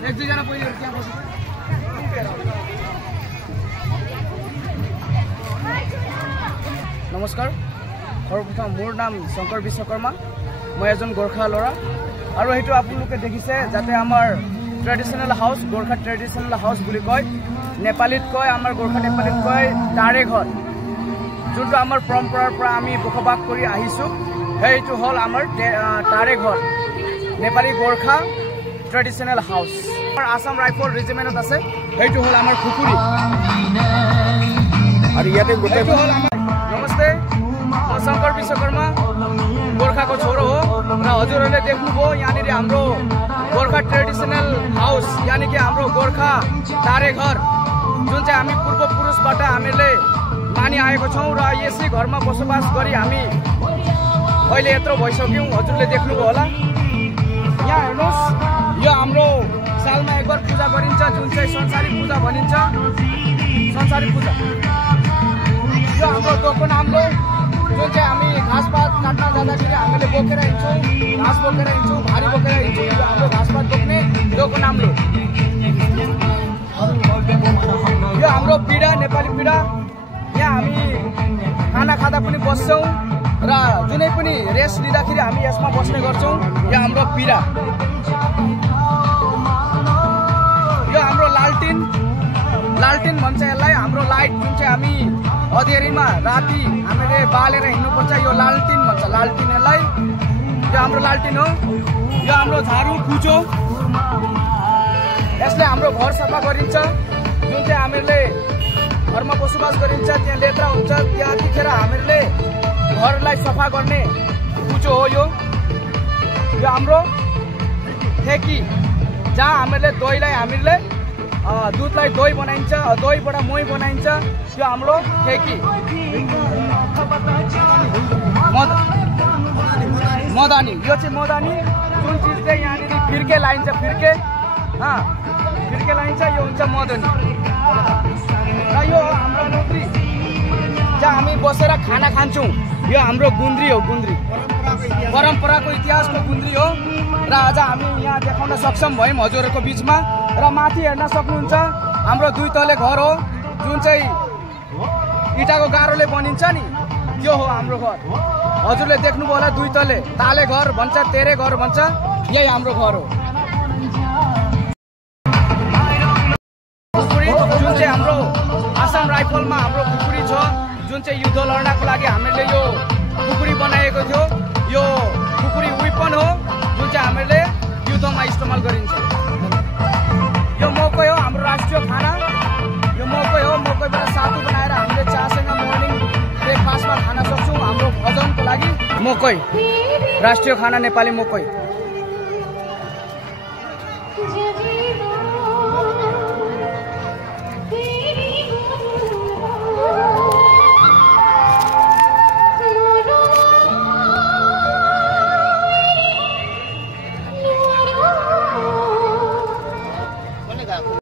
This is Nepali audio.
एक दुईजना पहिले त्यहाँ बस्नु। नमस्कार, सर्वप्रथम मोर नाम शंकर विश्वकर्मा। मैं एजन गोरखा लड़ा और ये आपलोके देखिसे जाते आमार traditional house Gorkha traditional house बुली कय नेपालीत कय आमार गोरखा नेपालीत कय तारे घर जोंटो आमार परम्परार পৰা আমি বসবাস কৰি আহিছো সেইটো হল आमार तारे घर Nepali Gorkha traditional house. Assam rifle regiment আছে সেইটো হল आमार खुकुरी और ইয়াতে গোটে হল आमार। नमस्ते, शंकर विश्वकर्मा गोरखा को छोरो हो र हजुरहरुले देख्नुभयो यहाँनिर हाम्रो गोरखा ट्रेडिशनल हाउस यानी कि हाम्रो गोरखा तारे घर जुन चाहिँ हामी पूर्व पुरुषबाट हामीले मानि आएको छौं र यसै घरमा बसोबास गरी हामी अहिले यत्रो भइसक्यौं। हजुरले देख्नुभयो होला यहाँ हेर्नुस्, यो हाम्रो सालमा एकबार पूजा गरिन्छ जुन चाहिँ संसारी पूजा भनिन्छ। संसारी पूजा यो हाम्रो दोकन हाम्रो जुन चाहिँ हामी घाँसपात काट्न जाँदाखेरि हामीले बोकेर हिँड्छौँ, घाँस बोकेर हिँड्छौँ, भारी बोकेर हिँड्छौँ। यो हाम्रो घाँसपात बोक्ने दोकन हाम्रो। यो हाम्रो पीडा नेपाली पीडा। यहाँ हामी खाना खाँदा पनि बस्छौँ र जुनै पनि रेस्ट लिँदाखेरि हामी यसमा बस्ने गर्छौँ। यो हाम्रो पीडा। यो हाम्रो लालटिन लालटिन भन्छ यसलाई। हाम्रो लाइट जुन चाहिँ हामी अँधेरीमा राति हामीले बालेर हिँड्नुपर्छ यो लालटिन भन्छ, लालटिन यसलाई। यो हाम्रो लालटिन हो। यो हाम्रो झाडु कुचो, यसले हाम्रो घर सफा गरिन्छ। जुन चाहिँ हामीले घरमा बसोबास गरिन्छ त्यहाँ लेत्रा हुन्छ, त्यतिखेर हामीले घरलाई सफा गर्ने कुचो हो यो। यो हाम्रो ठेकी जहाँ हामीले दहीलाई हामीले दुधलाई दही बनाइन्छ, दहीबाट मही बनाइन्छ। यो हाम्रो ठेकी। मदानी, यो चाहिँ मदानी जुन चिज चाहिँ यहाँनिर फिर्के लाइन्छ, फिर्के फिर्के लाइन्छ, यो हुन्छ मदनी। र यो हाम्रो नोकरी जहाँ हामी बसेर खाना खान्छौँ यो हाम्रो गुन्द्री हो। गुन्द्री परम्पराको इतिहासको गुन्द्री हो र आज हामी यहाँ देखाउन सक्षम भयौँ हजुरहरूको बिचमा। र माथि हेर्न सक्नुहुन्छ हाम्रो 2 तले घर हो जुन चाहिँ इटाको गारोले बनिन्छ नि, त्यो हो हाम्रो घर। हजुरले देख्नुभयो होला 2 तले ताले घर भन्छ, तेरे घर भन्छ, यही हाम्रो घर हो। जुन चाहिँ हाम्रो आसाम राइफलमा हाम्रो खुकुरी छ जुन चाहिँ युद्ध लड्नको लागि हामीले यो खुकुरी बनाएको थियो। यो खुकुरी वेपन हो जुन चाहिँ हामीले युद्धमा इस्तेमाल गरिन्छ। यो मकै हो हाम्रो राष्ट्रिय खाना। यो मकै हो। मकैबाट सातु बनाएर हामीले चासँग मर्निङ ब्रेकफास्टमा खान सक्छौँ। हाम्रो भोजनको लागि मकै राष्ट्रिय खाना नेपाली मकै।